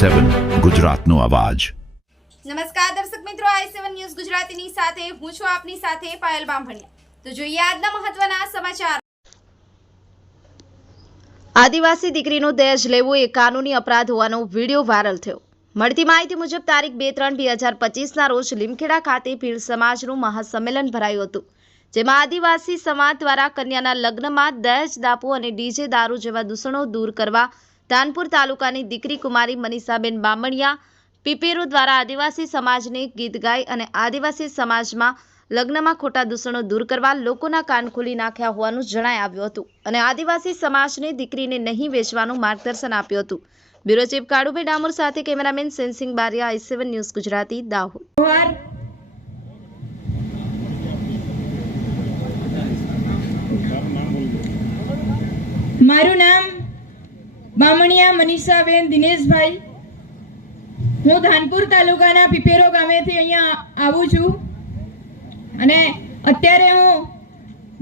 સેવન ગુજરાતનો અવાજ. નમસ્કાર દર્શક મિત્રો આઈ સેવન ન્યૂઝ ગુજરાતીની સાથે હું છું આપની સાથે પાયલ બામભણિયા. તો જોઈએ આજના મહત્વના સમાચાર. આદિવાસી દીકરીનું દહેજ લેવું એ કાનૂની અપરાધ હોવાનો વીડિયો વાયરલ થયો. મળતી માહિતી મુજબ તારીખ બે ત્રણ બે હજાર પચીસના રોજ લીમખેડા ખાતે ભીલ સમાજનું મહાસંમેલન ભરાયું હતું જેમાં આદિવાસી સમાજ દ્વારા કન્યાના લગ્નમાં દહેજ દાપુ અને ડીજે દારૂ જેવા દૂષણો દૂર કરવા ધાનપુર તાલુકાની દીકરી કુમારી મનીષાબેન બામણિયા પીપેરો દ્વારા આદિવાસી સમાજને ગીત ગાય અને આદિવાસી સમાજમાં લગ્નમાં ખોટા દૂષણો દૂર કરવા લોકોના કાન ખોલી નાખ્યા હોવાનું જણાય આવ્યું હતું અને આદિવાસી સમાજને દીકરીને નહીં વેચવાનું માર્ગદર્શન આપ્યું હતું. બ્યુરો ચીફ કાળુભાઈ ડામોર સાથે cameraman Sensing Bariya, I seven news Gujarati, Dahod. મારું નામ બામણિયા મનીષાબેન દિનેશભાઈ. હું ધાનપુર તાલુકાના પીપેરો ગામેથી અહીંયા આવું છું. અને અત્યારે હું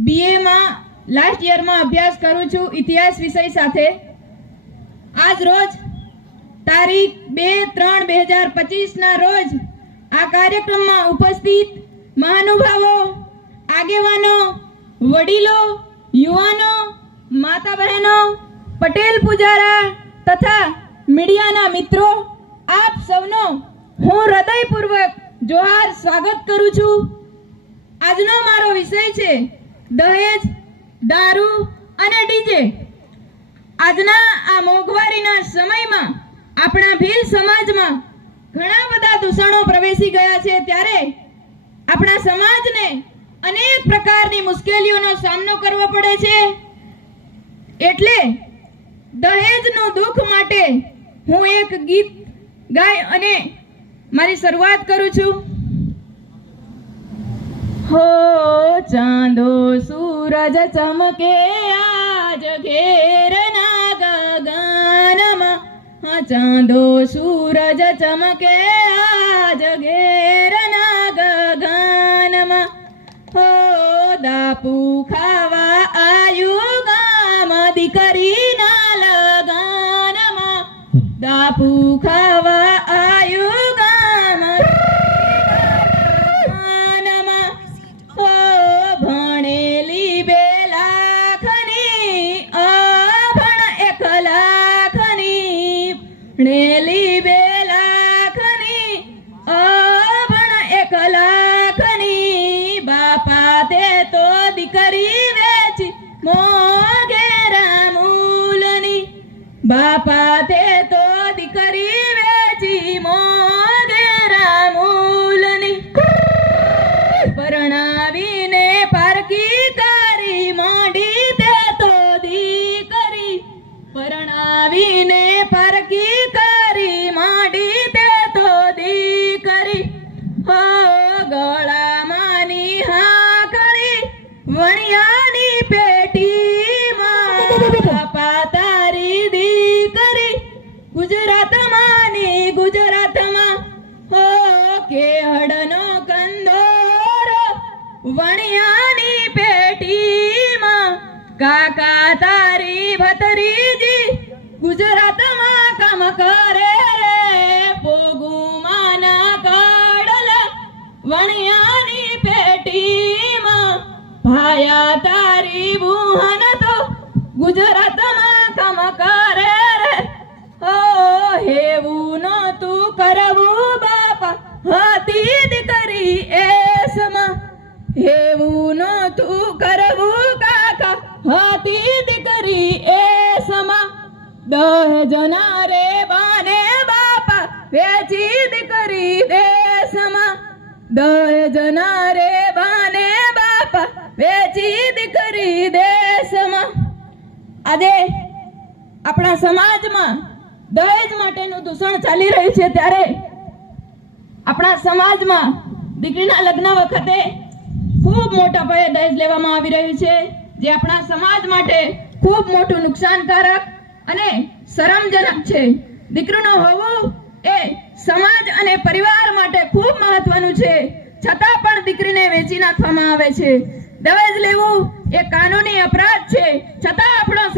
બીએમાં લાસ્ટ યરમાં અભ્યાસ કરું છું ઇતિહાસ વિષય સાથે. આજ રોજ તારીખ બે ત્રણ બે હજાર પચીસના રોજ આ કાર્યક્રમમાં ઉપસ્થિત મહાનુભાવો, આગેવાનો, વડીલો, યુવાનો માતા બહેનો પટેલ પૂજારા તથા મીડિયાના મિત્રો, આપ સૌનો હું હૃદયપૂર્વક જોહાર સ્વાગત કરું છું. આજનો મારો વિષય છે, દહેજ, દારૂ અને ડીજે. આજના આ મોંઘવારીના સમયમાં આપણા ભીલ સમાજમાં ઘણા બધા દૂષણો પ્રવેશી ગયા છે ત્યારે આપણા સમાજને અનેક પ્રકારની મુશ્કેલીઓનો સામનો કરવો પડે છે. એટલે દહેજનું દુઃખ માટે હું એક ગીત ગાય અને મારી શરૂઆત કરું છું. હો ચાંદો સૂરજ ચમકે આજ ઘેરના ગગનમાં ચાંદો સૂરજ ચમકે આજ ઘેરના ગગનમાં હો, દાપુ ખાવા આયુ ગામ દીકરીના દાપુ ખાવા આયુ ગામ ઓ ભણેલી બે લાખની અભણ એક લાખની ભણેલી બે લાખની અભણ એક લાખની બાપા તે તો દીકરી વેચી મોગેરા મૂલની બાપા વણિયાની પેટીમાં બાપા તારી દીકરી ગુજરાતમાં ની ગુજરાતમાં હો કેહડનો કંદોરો વણિયાની ભાયા તારી બુહન તો ગુજરાતમાં કામ કરે રે ઓ હેવું નતું કરવું બાપા હતી દીકરી એસમાં હેવું નતું કરવું કાકા હતી દીકરી એસમાં દહ જના રે બાને બાપા વેચી દીકરી દેશમાં દહ જના રે બાને બાપા વેચી દીકરી દેશમાં. આજે આપણા સમાજમાં દહેજ માટેનું દૂષણ ચાલી રહ્યું છે ત્યારે આપણા સમાજમાં દીકરીના લગ્ન વખતે ખૂબ મોટા પાયે દહેજ લેવામાં આવી રહ્યું છે, જે આપણા સમાજ માટે ખૂબ મોટું નુકસાનકારક અને શરમજનક છે. દીકરીનું હોવું એ સમાજ અને પરિવાર માટે ખૂબ મહત્વનું છે. છતાં પણ દીકરીને વેચી નાખવામાં આવે છે. દહેજ લેવું એ કાનૂની અપરાધ છે. છતાં આપણો